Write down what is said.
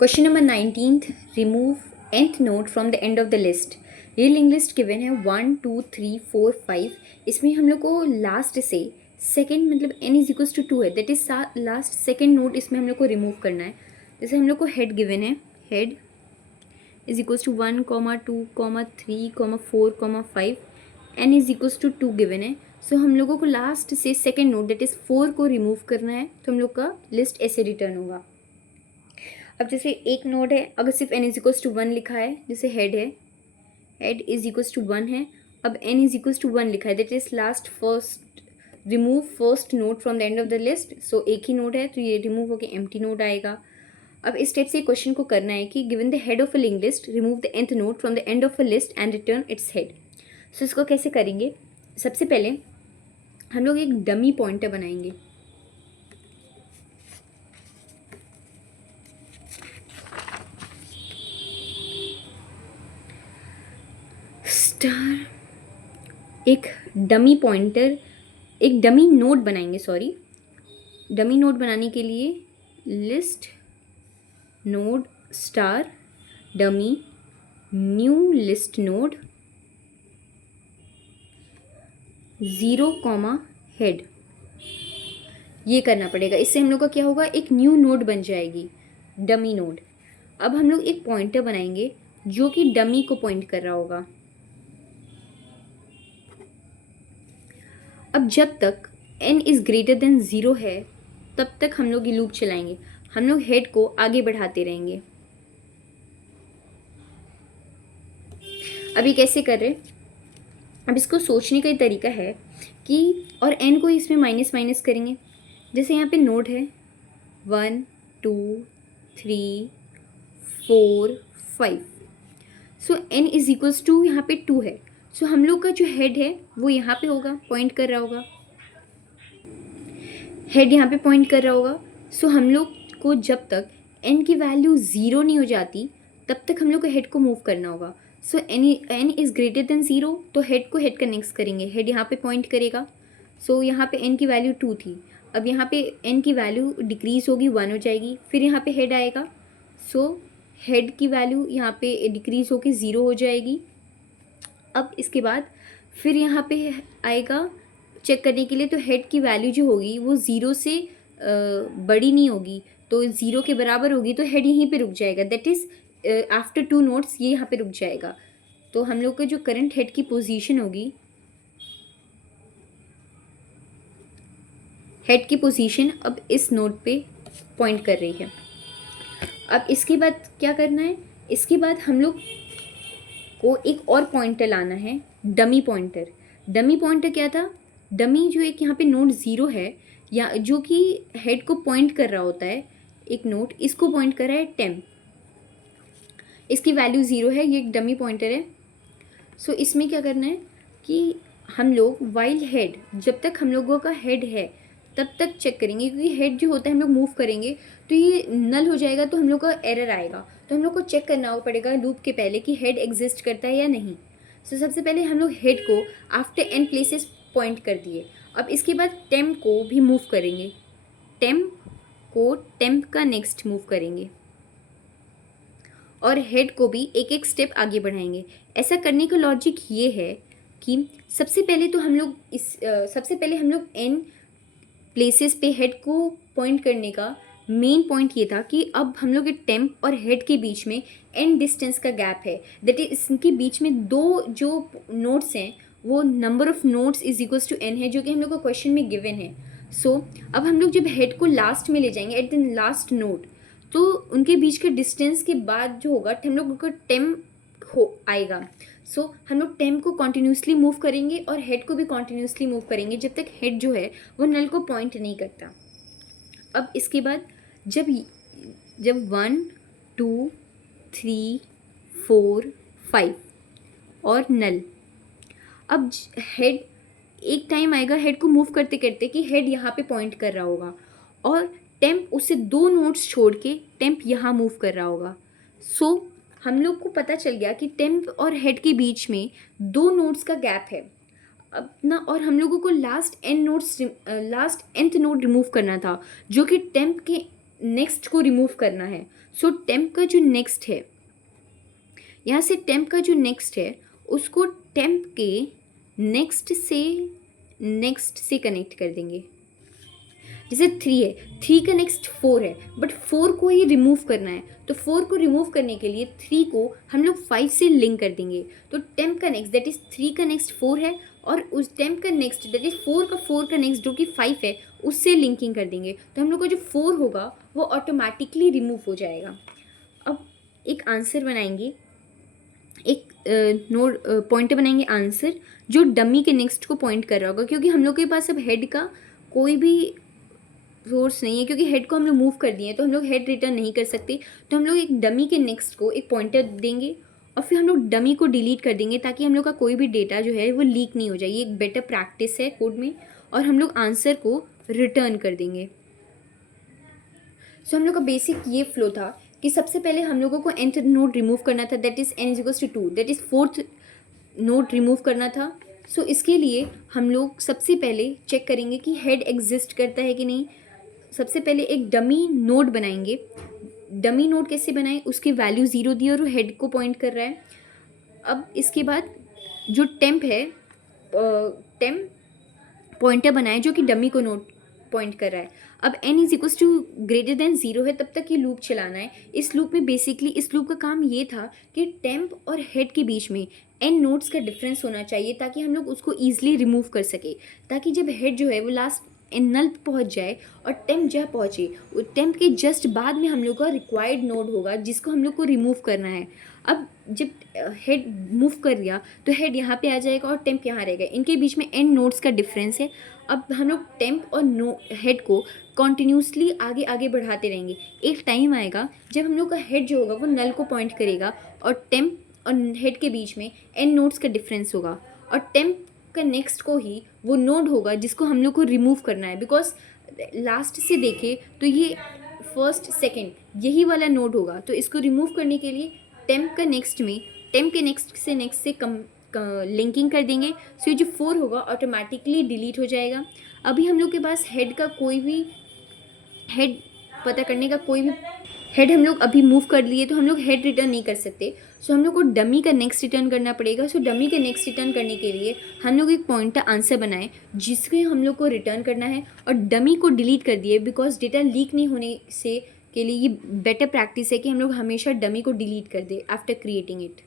Question number 19th, remove nth node from the end of the list. ये link list given है 1 2 3 4 5। इसमें हम लोग को लास्ट से सेकेंड मतलब n इज इक्वल्स टू 2 है, that is last second node इसमें हम लोग को रिमूव करना है। जैसे हम लोग को हेड गिवन है, head is equals to 1 2 3 4 5, n is equals to 2 given है। सो हम लोगों को लास्ट से सेकेंड नोड दैट इज 4 को रिमूव करना है, तो हम लोग का लिस्ट ऐसे रिटर्न होगा। अब जैसे एक नोड है, अगर सिर्फ n इज इक्वल्स टू 1 लिखा है, जैसे हेड है, हेड इज इक्वल्स टू 1 है, अब n इज इक्वल्स टू 1 लिखा है, that is last first remove first node from the end of the list. So एक ही नोड है तो ये रिमूव होकर एम्प्टी नोड आएगा। अब इस स्टेप से क्वेश्चन को करना है कि given the head of a link list remove the nth node from the end of a list and return its head. So इसको कैसे करेंगे? सबसे पहले हम लोग एक डमी पॉइंटर बनाएंगे। स्टार एक डमी पॉइंटर, एक डमी नोड बनाएंगे, सॉरी डमी नोड बनाने के लिए list node star dummy new list node 0 head, ये करना पड़ेगा। इससे हम लोग का क्या होगा, एक न्यू नोड बन जाएगी, डमी नोड। अब हम लोग एक पॉइंटर बनाएंगे जो कि डमी को पॉइंट कर रहा होगा। अब जब तक n इज़ ग्रेटर देन 0 है तब तक हम लोग ये लूप चलाएंगे, हम लोग हेड को आगे बढ़ाते रहेंगे। अभी कैसे कर रहे? अब इसको सोचने का ही तरीका है कि और n को इसमें माइनस माइनस करेंगे। जैसे यहाँ पे नोड है 1 2 3 4 5, so n is equals to यहाँ पे 2 है। सो हम लोग का जो हेड है वो यहाँ पे होगा, पॉइंट कर रहा होगा, हेड यहाँ पे पॉइंट कर रहा होगा। सो हम लोग को जब तक n की वैल्यू 0 नहीं हो जाती तब तक हम लोग को हेड को मूव करना होगा। सो n इज़ ग्रेटर देन 0 तो हेड को हेड कनेक्ट करेंगे, हेड यहाँ पे पॉइंट करेगा। सो यहाँ पे n की वैल्यू 2 थी, अब यहाँ पे n की वैल्यू डिक्रीज़ होगी, 1 हो जाएगी, फिर यहाँ पे हेड आएगा। सो हेड की वैल्यू यहाँ पे डिक्रीज़ होकर 0 हो जाएगी। अब इसके बाद फिर यहाँ पे आएगा चेक करने के लिए, तो हेड की वैल्यू जो होगी वो 0 से बड़ी नहीं होगी, तो 0 के बराबर होगी, तो हेड यहीं पे रुक जाएगा, दैट इज़ आफ्टर 2 नोड्स ये यहाँ पे रुक जाएगा। तो हम लोग का जो करंट हेड की पोजीशन होगी, हेड की पोजीशन अब इस नोड पे पॉइंट कर रही है। अब इसके बाद क्या करना है, इसके बाद हम लोग को एक और पॉइंटर लाना है, डमी पॉइंटर। डमी पॉइंटर क्या था? डमी जो एक यहाँ पे नोड 0 है या जो कि हेड को पॉइंट कर रहा होता है, एक नोड इसको पॉइंट कर रहा है टेम्प, इसकी वैल्यू 0 है, ये एक डमी पॉइंटर है। सो इसमें क्या करना है कि हम लोग वाइल हेड, जब तक हम लोगों का हेड है तब तक चेक करेंगे, क्योंकि हेड जो होता है हम लोग मूव करेंगे तो ये नल हो जाएगा, तो हम लोग का एरर आएगा। तो हम लोग को चेक करना पड़ेगा लूप के पहले कि हेड एग्जिस्ट करता है या नहीं। सो सबसे पहले हम लोग हेड को आफ्टर n प्लेसेस पॉइंट कर दिए। अब इसके बाद टेम्प को भी मूव करेंगे, टेम्प का नेक्स्ट मूव करेंगे और हेड को भी एक एक स्टेप आगे बढ़ाएंगे। ऐसा करने का लॉजिक ये है कि सबसे पहले तो हम लोग सबसे पहले हम लोग n प्लेसेस पे हेड को पॉइंट करने का मेन पॉइंट ये था कि अब हम लोग एक टेम्प और हेड के बीच में n डिस्टेंस का गैप है, दैट इज इनके बीच में दो जो नोड्स हैं वो number of nodes is equals to n है, जो कि हम लोग को क्वेश्चन में गिवन है। सो अब हम लोग जब हेड को लास्ट में ले जाएंगे एट द लास्ट नोड, तो उनके बीच के डिस्टेंस के बाद जो होगा हम लोग का टेम्प हो आएगा। सो हम लोग टेम्प को कॉन्टिन्यूसली मूव करेंगे और हेड को भी कॉन्टिन्यूसली मूव करेंगे जब तक हेड जो है वो नल को पॉइंट नहीं करता। अब इसके बाद जब 1 2 3 4 5 और नल, अब हेड एक टाइम आएगा हेड को मूव करते करते कि हेड यहाँ पे पॉइंट कर रहा होगा और टेम्प उससे 2 नोड्स छोड़ के टेम्प यहाँ मूव कर रहा होगा। सो हम लोग को पता चल गया कि टेम्प और हेड के बीच में 2 नोड्स का गैप है अपना, और हम लोगों को लास्ट nth नोड रिमूव करना था जो कि टेम्प के नेक्स्ट को रिमूव करना है। सो टेम्प का जो नेक्स्ट है, यहाँ से टेम्प का जो नेक्स्ट है उसको टेम्प के नेक्स्ट से कनेक्ट कर देंगे। जैसे 3 है, 3 का नेक्स्ट 4 है, बट 4 को ही रिमूव करना है, तो 4 को रिमूव करने के लिए 3 को हम लोग 5 से लिंक कर देंगे। तो टेम्प का नेक्स्ट दैट इज़ 3 का नेक्स्ट 4 है, और उस टेम्प का नेक्स्ट दैट इज़ 4 का नेक्स्ट जो कि 5 है उससे लिंकिंग कर देंगे। तो हम लोग का जो 4 होगा वो ऑटोमेटिकली रिमूव हो जाएगा। अब एक आंसर बनाएंगे, एक नोड पॉइंटर बनाएंगे आंसर जो डमी के नेक्स्ट को पॉइंट कर रहा होगा, क्योंकि हम लोग के पास अब हेड का कोई भी सोर्स नहीं है, क्योंकि हेड को हम लोग मूव कर दिए हैं तो हम लोग हेड रिटर्न नहीं कर सकते। तो हम लोग एक डमी के नेक्स्ट को एक पॉइंटर देंगे और फिर हम लोग डमी को डिलीट कर देंगे ताकि हम लोग का कोई भी डेटा जो है वो लीक नहीं हो जाए। ये एक बेटर प्रैक्टिस है कोड में। और हम लोग आंसर को रिटर्न कर देंगे। सो हम लोग का बेसिक ये फ्लो था कि सबसे पहले हम लोगों को nth नोड रिमूव करना था, that is n is 2, that is 4th node remove करना था। सो इसके लिए हम लोग सबसे पहले चेक करेंगे कि हेड एग्जिस्ट करता है कि नहीं। सबसे पहले एक डमी नोड बनाएंगे। डमी नोड कैसे बनाएं, उसकी वैल्यू 0 दी और वो हेड को पॉइंट कर रहा है। अब इसके बाद जो टेम्प है, टेम्प पॉइंटर बनाए जो कि डमी को नोड पॉइंट कर रहा है। अब n is equals to greater than 0 है, तब तक ये लूप चलाना है। इस लूप में बेसिकली इस लूप का काम ये था कि टेम्प और हेड के बीच में n नोड्स का डिफरेंस होना चाहिए ताकि हम लोग उसको ईजिली रिमूव कर सके, ताकि जब हेड जो है वो लास्ट नल पहुंच जाए और टेम्प जहाँ पहुँचे, टेम्प के जस्ट बाद में हम लोग का रिक्वायर्ड नोड होगा जिसको हम लोग को रिमूव करना है। अब जब हेड मूव कर दिया तो हेड यहाँ पे आ जाएगा और टेम्प यहाँ रहेगा। इनके बीच में n नोड्स का डिफरेंस है। अब हम लोग टेम्प और हेड को कॉन्टिन्यूसली आगे आगे बढ़ाते रहेंगे। एक टाइम आएगा जब हम लोग का हेड जो होगा वो नल को पॉइंट करेगा और टेम्प और हेड के बीच में n नोड्स का डिफरेंस होगा, और टेम्प का नेक्स्ट को ही वो नोड होगा जिसको हम लोग को रिमूव करना है। बिकॉज लास्ट से देखें तो ये फर्स्ट सेकेंड यही वाला नोड होगा, तो इसको रिमूव करने के लिए टेम्प के नेक्स्ट से कम लिंकिंग कर देंगे। सो ये जो 4 होगा ऑटोमेटिकली डिलीट हो जाएगा। अभी हम लोग के पास हेड का कोई भी हेड पता करने का कोई भी हेड हम लोग अभी मूव कर लिए तो हम लोग हेड रिटर्न नहीं कर सकते। सो हम लोग को डमी का नेक्स्ट रिटर्न करना पड़ेगा। सो डमी का नेक्स्ट रिटर्न करने के लिए हम लोग एक पॉइंटर आंसर बनाए जिसके हम लोग को रिटर्न करना है, और डमी को डिलीट कर दिए बिकॉज डेटा लीक नहीं होने से के लिए ये बेटर प्रैक्टिस है कि हम लोग हमेशा डमी को डिलीट कर दे आफ्टर क्रिएटिंग इट।